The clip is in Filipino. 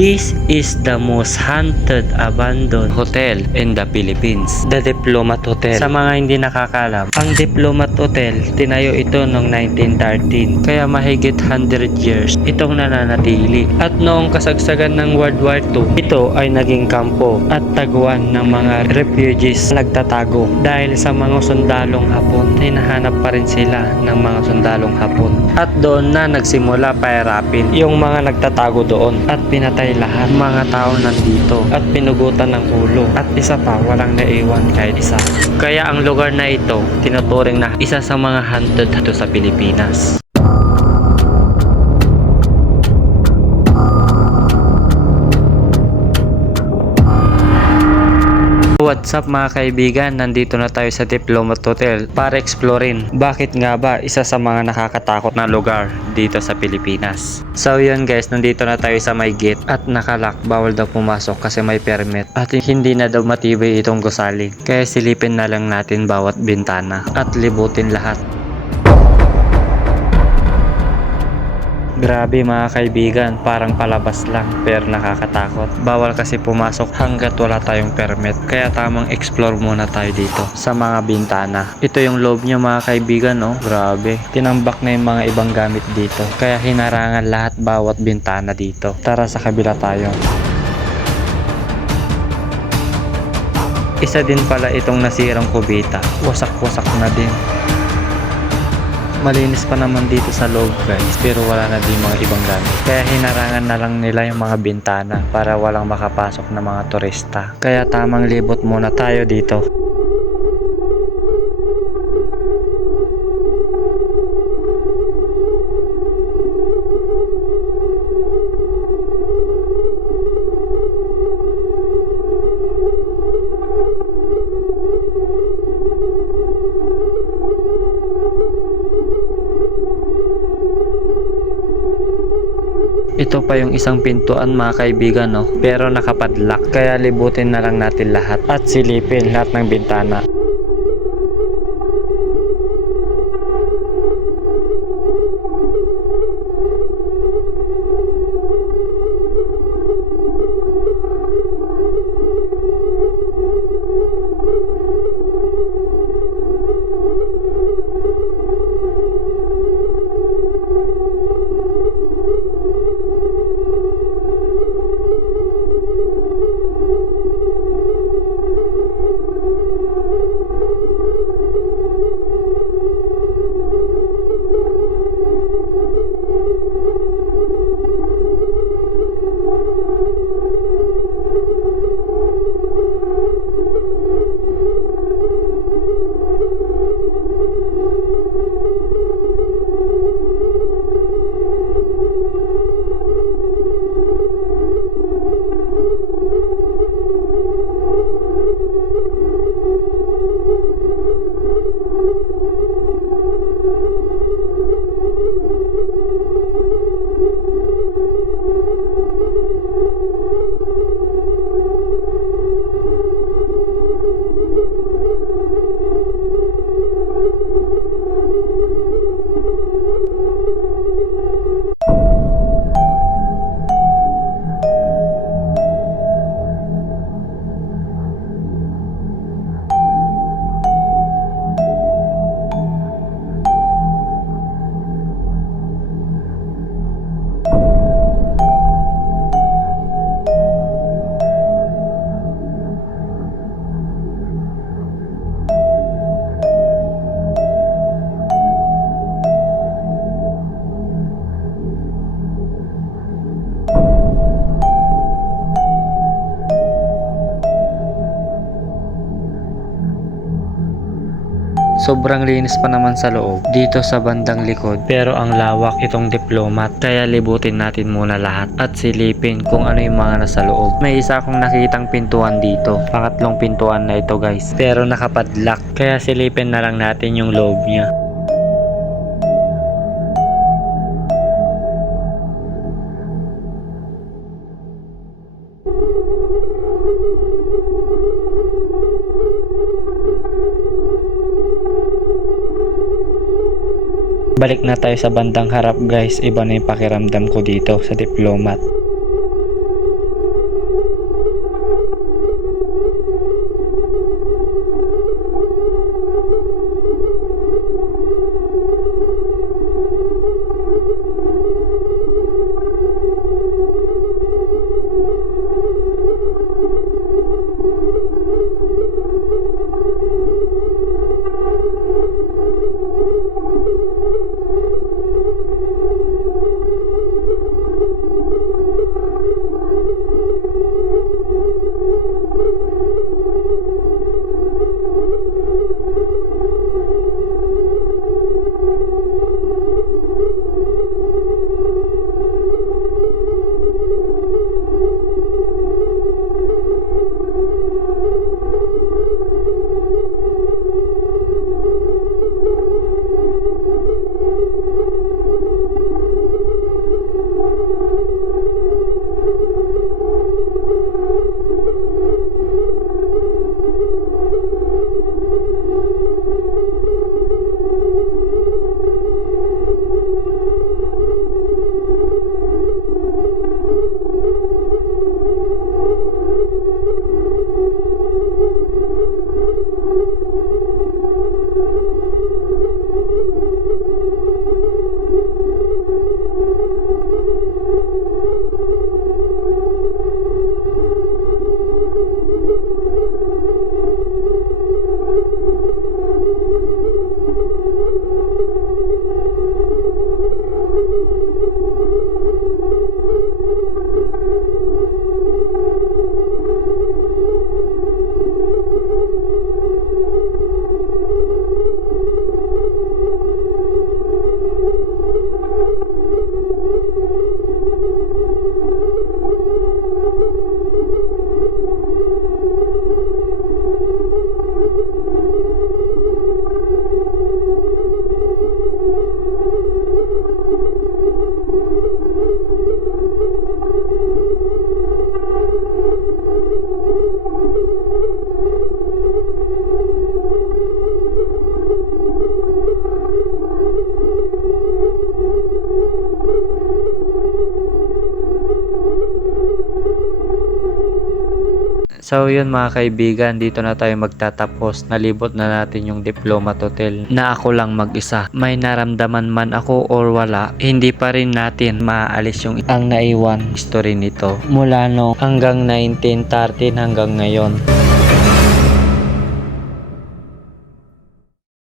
This is the most haunted abandoned hotel in the Philippines, the Diplomat Hotel. Sa mga hindi nakakalam, ang Diplomat Hotel, tinayo ito noong 1913, kaya mahigit 100 years itong nananatili. At noong kasagsagan ng World War II, ito ay naging kampo at taguan ng mga refugees na nagtatago dahil sa mga sundalong Hapon. Hinahanap pa rin sila ng mga sundalong Hapon. At doon na nagsimula pairapin yung mga nagtatago doon at pinatay lahat mga tao nandito at pinugutan ng ulo at isa pa walang naiwan kahit isa. Kaya ang lugar na ito tinuturing na isa sa mga haunted dito sa Pilipinas. What's up mga kaibigan, nandito na tayo sa Diplomat Hotel para explorin bakit nga ba isa sa mga nakakatakot na lugar dito sa Pilipinas. So yun guys, nandito na tayo sa may gate at nakalock, bawal daw pumasok kasi may permit at hindi na daw matibay itong gusali. Kaya silipin na lang natin bawat bintana at libutin lahat. Grabe mga kaibigan, parang palabas lang pero nakakatakot. Bawal kasi pumasok hanggat wala tayong permit. Kaya tamang explore muna tayo dito sa mga bintana. Ito yung loob niya mga kaibigan, oh. Grabe. Tinambak na yung mga ibang gamit dito. Kaya hinarangan lahat bawat bintana dito. Tara sa kabila tayo. Isa din pala itong nasirang kubita. Wasak-wasak na din. Malinis pa naman dito sa loob guys, pero wala na din mga ibang gamit. Kaya hinarangan na lang nila yung mga bintana para walang makapasok na mga turista. Kaya tamang libot muna tayo dito. Ito pa yung isang pintuan mga kaibigan, no? Pero nakapadlock. Kaya libutin na lang natin lahat at silipin lahat ng bintana. Sobrang linis pa naman sa loob dito sa bandang likod, pero ang lawak itong Diplomat. Kaya libutin natin muna lahat at silipin kung ano yung mga nasa loob. May isa akong nakitang pintuan dito, pangatlong pintuan na ito guys, pero nakapadlock. Kaya silipin na lang natin yung loob niya. Balik na tayo sa bandang harap guys, iba na yung pakiramdam ko dito sa Diplomat. So yun mga kaibigan, dito na tayo magtatapos. Nalibot na natin yung Diplomat Hotel na ako lang mag-isa. May naramdaman man ako or wala, hindi pa rin natin maaalis yung ang naiwan history nito. Mula no hanggang 1913 hanggang ngayon.